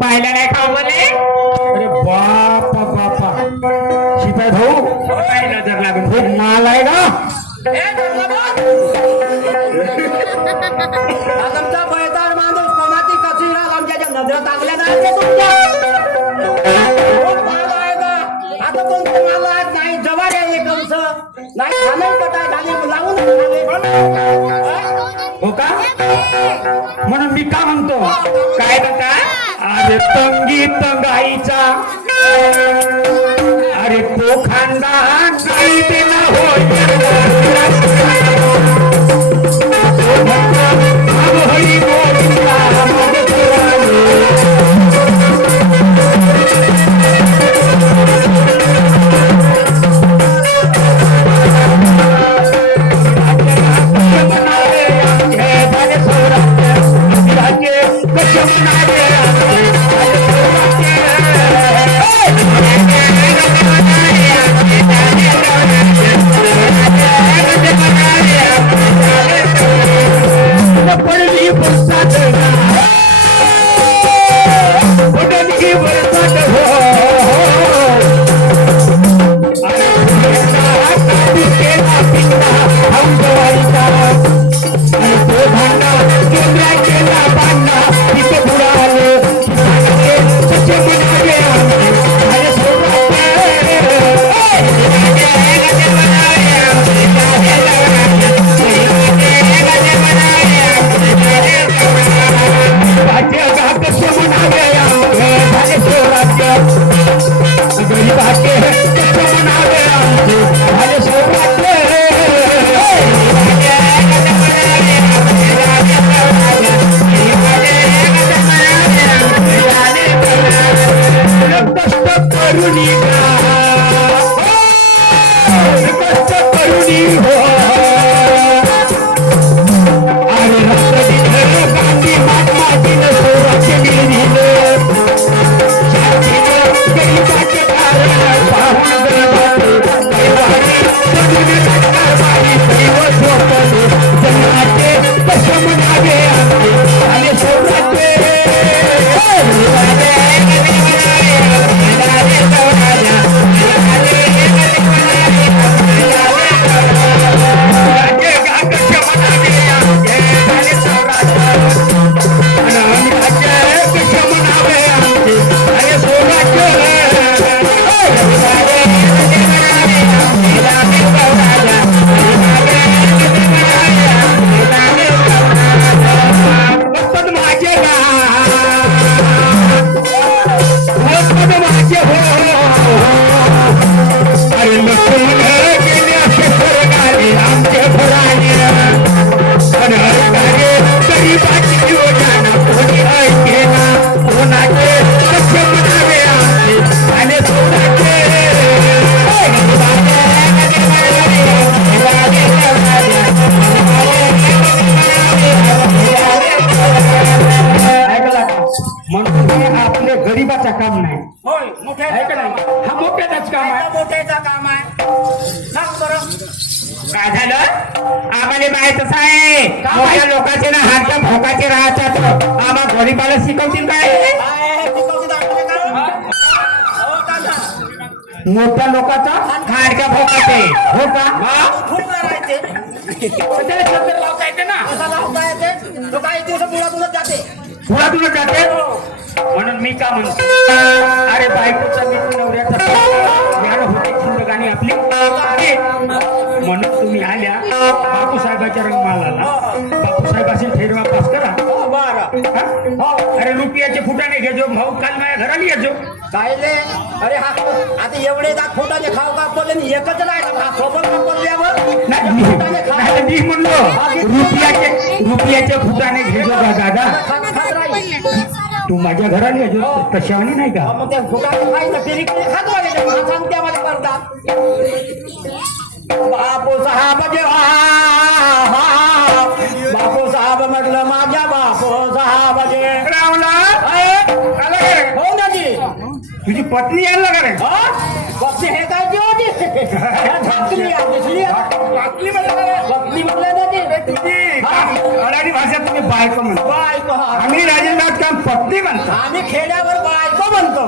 पाहिलं नाही का बोले? अरे बापा बापा शिपाई भाऊ काय नजर लागून खूप माल आहे ना. तुमचा बैताळ माणूस कोणाची कशी राग आमच्या नजर टाकल्या नाही तुमच्या आता कोणते माल आहेत नाही जवार आहे कंस नाही खाणे कटाय झाले लावून हो का म्हणून मी का म्हणतो काय बघा? अरे तंगी तंगाईचा अरे तो खानदान काही देना हो हरी गोविंदा मग पडली बरसात पडली बरसात हो केला पिंडा हंगवाईचा आणि तो भांडा केंद्रा केला भांडा तिथे बुडाले कसे म्हणाले अरे गरीबाचा काम नाही होय मोठ्या आहे का नाही हा मोठ्याच काम आहे मोठ्याचा काम आहे सांग बरं काय झालं? आम्हाला माहितच आहे मोठ्या लोकांचे ना हातच्या भोकाचे राहतात आम्हा गरीबाला शिकवतील काय? काय शिकवते दाखवते का हो काका मोठ्या लोकांचा हाडक्या भोकाचे हो का खूप राहायचे त्याला शब्द लावता येते ना कसा लावता येते तो काही दिवस मुळातूनच जाते पुढे जाते म्हणून मी का म्हणतो अरे बायकोचा मित्र नवऱ्याचा ज्ञान होते जिंदगानी आपली म्हणून तुम्ही आल्या बापूसाहेबाच्या रंगमालाला बापूसाहेब असेल फेरवा पास करा बरं हा? अरे रुपयाचे फुटाने घेजो भाऊ काल माझ्या घराला येजो कायले अरे हा आता एवढे दात खोटाने खाऊ का पडले आणि एकच राहिला हा सोबत का पडल्यावर नाही, मी म्हणलो रुपयाचे फुटाने घेजो का दादा खात राहील तू माझ्या घराला येजो तशावानी नाही का मग त्या फुटाने खायचं फिरीकडे खात राहिले मला सांगते मला करतात बापू साहेब बापू साहेब म्हटलं माझ्या बापू साहेब रावला हो ना जी तुझी पत्नी यायला का रे बघते हे काय जी होती बघली म्हणलं ना ती तुझी अडाणी भाषा तुम्ही बायको म्हणतो बायको आम्ही राजेंद्र पत्नी म्हणतो आम्ही खेड्यावर बायको म्हणतो